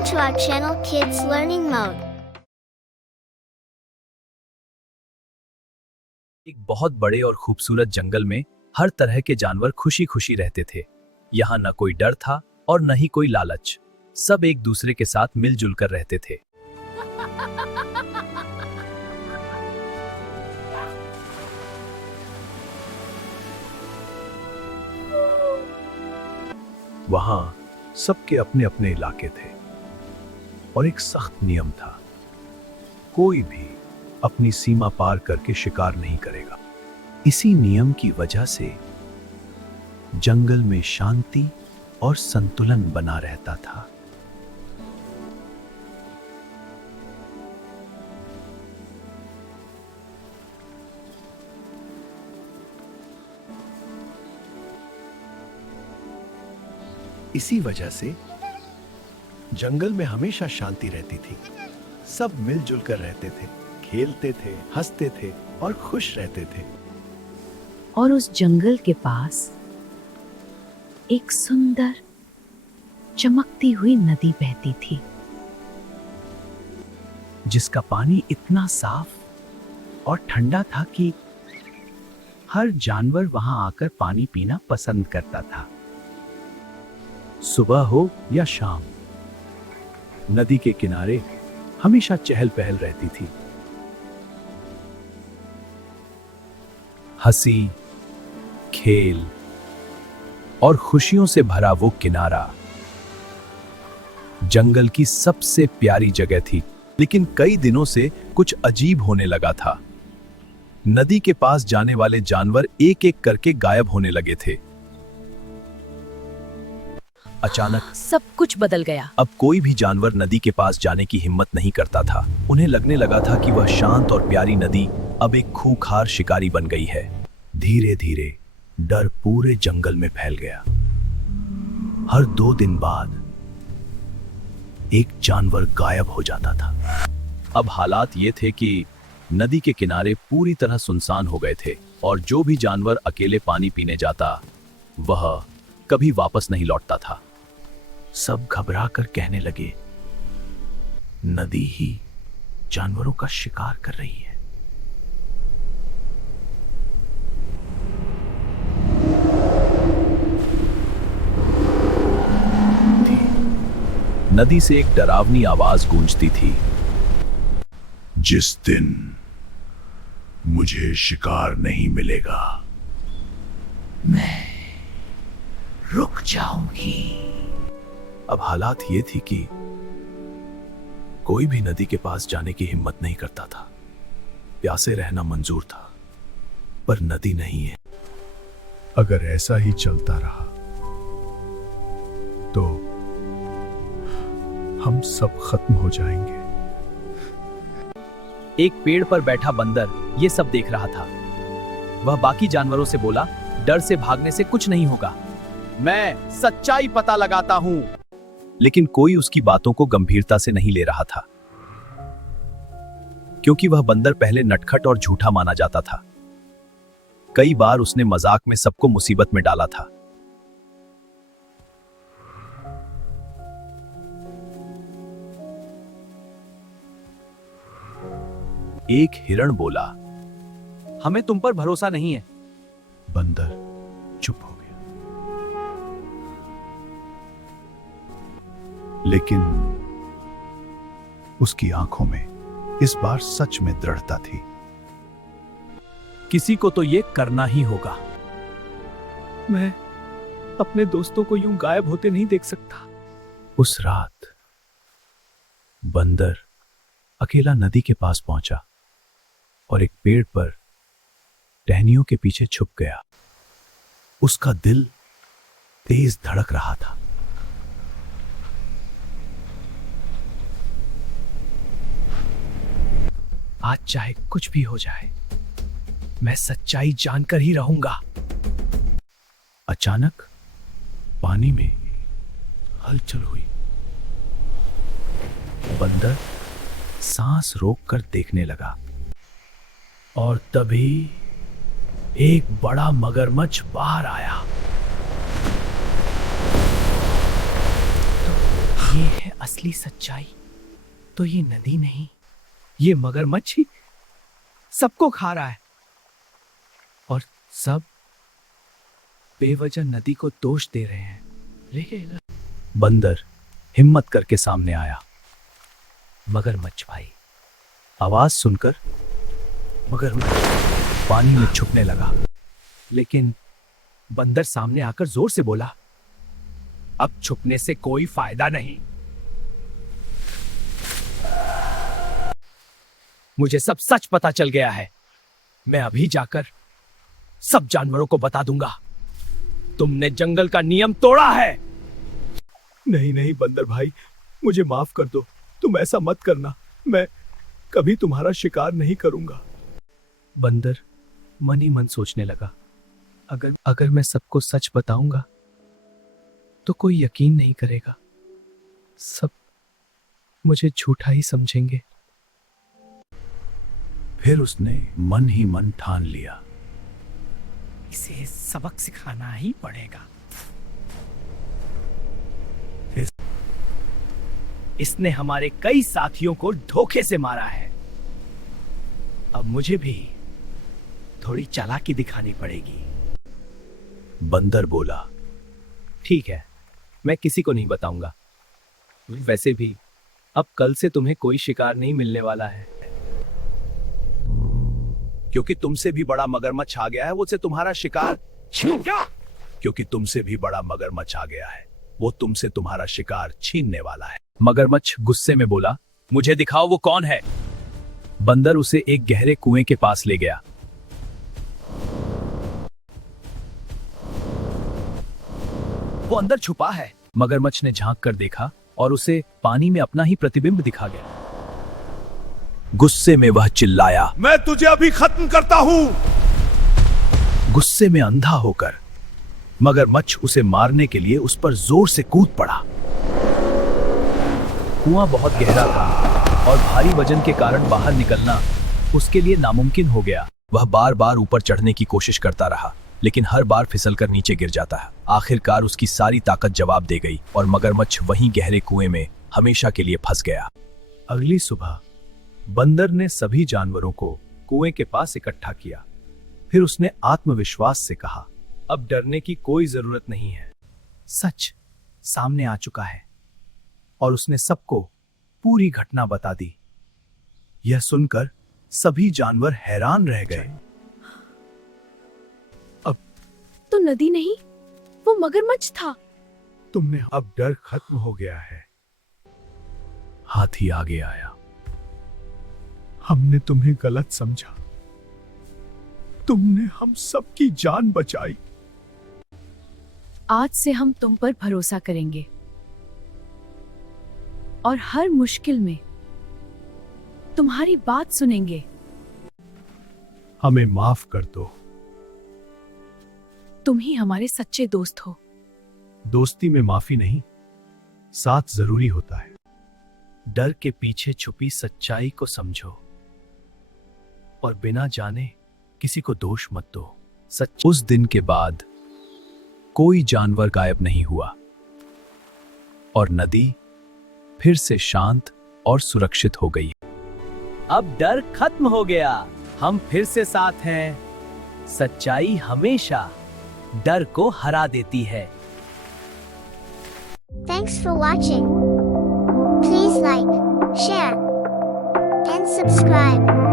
Welcome to our channel Kids Learning Mode. एक बहुत बड़े और खूबसूरत जंगल में हर तरह के जानवर खुशी खुशी रहते थे। यहाँ न कोई डर था और न ही कोई लालच। सब एक दूसरे के साथ मिलजुल कर रहते थे। वहां सबके अपने अपने इलाके थे और एक सख्त नियम था, कोई भी अपनी सीमा पार करके शिकार नहीं करेगा। इसी नियम की वजह से जंगल में शांति और संतुलन बना रहता था। इसी वजह से जंगल में हमेशा शांति रहती थी। सब मिलजुल कर रहते थे, खेलते थे, हंसते थे और खुश रहते थे। और उस जंगल के पास एक सुंदर चमकती हुई नदी बहती थी, जिसका पानी इतना साफ और ठंडा था कि हर जानवर वहां आकर पानी पीना पसंद करता था। सुबह हो या शाम, नदी के किनारे हमेशा चहल पहल रहती थी। हंसी, खेल और खुशियों से भरा वो किनारा जंगल की सबसे प्यारी जगह थी। लेकिन कई दिनों से कुछ अजीब होने लगा था। नदी के पास जाने वाले जानवर एक एक करके गायब होने लगे थे। अचानक सब कुछ बदल गया। अब कोई भी जानवर नदी के पास जाने की हिम्मत नहीं करता था। उन्हें लगने लगा था कि वह शांत और प्यारी नदी अब एक खूंखार शिकारी बन गई है। धीरे धीरे डर पूरे जंगल में फैल गया। हर 2 दिन बाद एक जानवर गायब हो जाता था। अब हालात ये थे कि नदी के किनारे पूरी तरह सुनसान हो गए थे और जो भी जानवर अकेले पानी पीने जाता वह कभी वापस नहीं लौटता था। सब घबरा कर कहने लगे, नदी ही जानवरों का शिकार कर रही है। नदी से एक डरावनी आवाज गूंजती थी, जिस दिन मुझे शिकार नहीं मिलेगा, मैं रुक जाऊंगी। अब हालात ये थी कि कोई भी नदी के पास जाने की हिम्मत नहीं करता था। प्यासे रहना मंजूर था, पर नदी नहीं है। अगर ऐसा ही चलता रहा तो हम सब खत्म हो जाएंगे। एक पेड़ पर बैठा बंदर ये सब देख रहा था। वह बाकी जानवरों से बोला, डर से भागने से कुछ नहीं होगा, मैं सच्चाई पता लगाता हूं। लेकिन कोई उसकी बातों को गंभीरता से नहीं ले रहा था, क्योंकि वह बंदर पहले नटखट और झूठा माना जाता था। कई बार उसने मजाक में सबको मुसीबत में डाला था। एक हिरण बोला, हमें तुम पर भरोसा नहीं है। बंदर चुप हो गया, लेकिन उसकी आंखों में इस बार सच में दृढ़ता थी। किसी को तो ये करना ही होगा। मैं अपने दोस्तों को यूं गायब होते नहीं देख सकता। उस रात बंदर अकेला नदी के पास पहुंचा और एक पेड़ पर टहनियों के पीछे छुप गया। उसका दिल तेज धड़क रहा था। आज चाहे कुछ भी हो जाए, मैं सच्चाई जानकर ही रहूंगा। अचानक पानी में हलचल हुई। बंदर सांस रोककर देखने लगा और तभी एक बड़ा मगरमच्छ बाहर आया। ये है असली सच्चाई। तो ये नदी नहीं, ये मगरमच्छ ही सबको खा रहा है और सब बेवजह नदी को दोष दे रहे हैं। बंदर हिम्मत करके सामने आया। मगरमच्छ भाई, आवाज सुनकर मगरमच्छ पानी में छुपने लगा, लेकिन बंदर सामने आकर जोर से बोला, अब छुपने से कोई फायदा नहीं। मुझे सब सच पता चल गया है। मैं अभी जाकर सब जानवरों को बता दूंगा, तुमने जंगल का नियम तोड़ा है। नहीं नहीं बंदर भाई, मुझे माफ कर दो। तुम ऐसा मत करना। मैं कभी तुम्हारा शिकार नहीं करूंगा। बंदर मन ही मन सोचने लगा, अगर मैं सबको सच बताऊंगा तो कोई यकीन नहीं करेगा, सब मुझे झूठा ही समझेंगे। फिर उसने मन ही मन ठान लिया, इसे सबक सिखाना ही पड़ेगा। इसने हमारे कई साथियों को धोखे से मारा है, अब मुझे भी थोड़ी चालाकी दिखानी पड़ेगी। बंदर बोला। ठीक है, मैं किसी को नहीं बताऊंगा। वैसे भी अब कल से तुम्हें कोई शिकार नहीं मिलने वाला है, क्योंकि तुमसे भी बड़ा मगरमच्छ आ गया है, वो से तुम्हारा शिकार क्योंकि तुमसे भी बड़ा मगरमच्छ आ गया है, वो तुमसे तुम्हारा शिकार छीनने वाला है। मगरमच्छ गुस्से में बोला, मुझे दिखाओ वो कौन है। बंदर उसे एक गहरे कुएं के पास ले गया। वो अंदर छुपा है। मगरमच्छ ने झांक कर देखा और उसे पानी में अपना ही प्रतिबिंब दिखा गया। गुस्से में वह चिल्लाया, मैं तुझे अभी खत्म करता हूं। गुस्से में अंधा होकर मगरमच्छ उसे मारने के लिए उस पर जोर से कूद पड़ा। कुआं बहुत गहरा था और भारी वजन के कारण बाहर निकलना उसके लिए नामुमकिन हो गया। वह बार बार ऊपर चढ़ने की कोशिश करता रहा, लेकिन हर बार फिसलकर नीचे गिर जाता है। आखिरकार उसकी सारी ताकत जवाब दे गई और मगरमच्छ वहीं गहरे कुएं में हमेशा के लिए फंस गया। अगली सुबह बंदर ने सभी जानवरों को कुएं के पास इकट्ठा किया। फिर उसने आत्मविश्वास से कहा, अब डरने की कोई जरूरत नहीं है, सच सामने आ चुका है। और उसने सबको पूरी घटना बता दी। यह सुनकर सभी जानवर हैरान रह गए। अब तो नदी नहीं, वो मगरमच्छ था। तुमने अब डर खत्म हो गया है। हाथी आगे आया। हमने तुम्हें गलत समझा, तुमने हम सबकी जान बचाई। आज से हम तुम पर भरोसा करेंगे और हर मुश्किल में तुम्हारी बात सुनेंगे। हमें माफ कर दो। तुम ही हमारे सच्चे दोस्त हो। दोस्ती में माफी नहीं, साथ जरूरी होता है। डर के पीछे छुपी सच्चाई को समझो और बिना जाने किसी को दोष मत दो। उस दिन के बाद कोई जानवर गायब नहीं हुआ और नदी फिर से शांत और सुरक्षित हो गई। अब डर खत्म हो गया, हम फिर से साथ हैं। सच्चाई हमेशा डर को हरा देती है। Thanks for watching. Please like, share, and subscribe.